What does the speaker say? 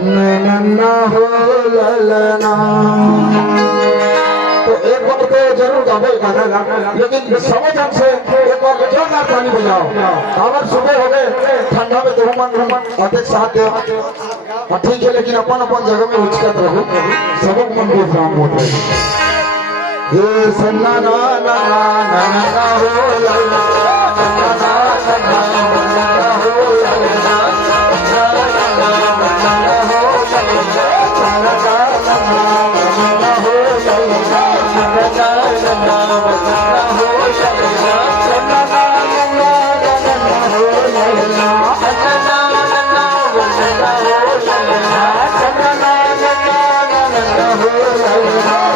नैना हो ललना। तो एक बार तो जरूर गावे गाना, लेकिन समझ से एक बार जोरदार ताली बजाओ। अगर सुबह हो गए ठंडा में तो मन अधिक साथ दे ठीक है, लेकिन अपन अपन जगह में उचकत रहो, सबक मन को काम होते ये सन्ना ना ना ना ना हो ललना, सन्ना ना ना ना हो ललना। Oh